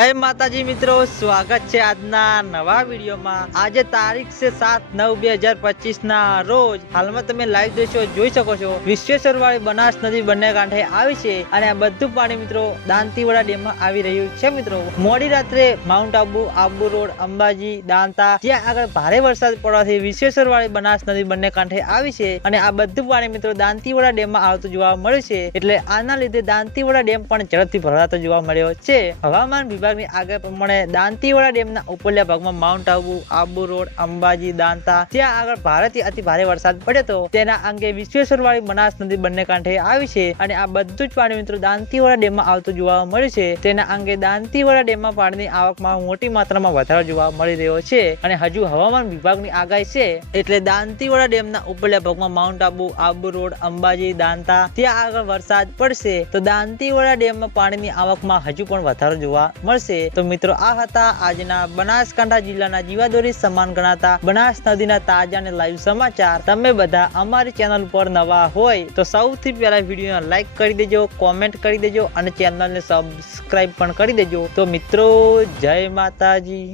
જય માતાજી મિત્રો, સ્વાગત છે આજના નવા વિડીયોમાં. આજે તારીખ છે સાત નવ બે હજાર પચીસ ના રોજ. હાલમાં તમે લાઈવ દ્રશ્યો જોઈ શકો છો. વિશ્વેશ્વર વાળી બનાસ નદી બંને કાંઠે આવી છે અને આ બધું પાણી મિત્રો દાંતીવાડા ડેમમાં આવી રહ્યું છે મિત્રો. મોડી રાત્રે માઉન્ટ આબુ આબુ રોડ, અંબાજી, દાંતા ત્યાં આગળ ભારે વરસાદ પડવાથી વિશ્વેશ્વર વાળી બનાસ નદી બંને કાંઠે આવી છે અને આ બધું પાણી મિત્રો દાંતીવાડા ડેમમાં આવતું જોવા મળ્યું છે. એટલે આના લીધે દાંતીવાડા ડેમ પણ ઝડપથી ભરાતો જોવા મળ્યો છે. હવામાન વિભાગની આગળ પ્રમાણે દાંતીવાડા ડેમના ઉપરલા ભાગમાં માઉન્ટ આબુ આબુ રોડ અંબાજી, દાંતા, ત્યાં આગળ ભારેથી અતિ ભારે વરસાદ પડ્યો હતો. તેના અંગે વિશ્વેશ્વર વાળી બનાસ નદી બંને કાંઠે આવી છે અને આ બધું જ પાણી મિત્રો દાંતીવાડા ડેમમાં આવતું જોવા મળ્યું છે. તેના અંગે દાંતીવાડા ડેમમાં પાણીની આવકમાં મોટી માત્રામાં વધારો જોવા મળી રહ્યો છે અને હજુ હવામાન વિભાગની આગાહી છે. એટલે દાંતીવાડા ડેમના ઉપરલા ભાગમાં માઉન્ટ આબુ આબુ રોડ અંબાજી, દાંતા, ત્યાં આગળ વરસાદ પડશે. તો દાંતીવાડા ડેમમાં પાણીની આવકમાં હજુ પણ વધારો જોવા મળશે. તો મિત્રો, આ હતા આજના બનાસકાંઠા જિલ્લાના જીવાદોરી સમાન ગણાતા બનાસ નદીના તાજા અને લાઈવ સમાચાર. તમે બધા અમારી ચેનલ પર નવા હોય તો સૌથી પહેલા વિડીયોને લાઈક કરી દેજો, કોમેન્ટ કરી દેજો અને ચેનલને સબસ્ક્રાઇબ પણ કરી દેજો. તો મિત્રો, જય માતાજી.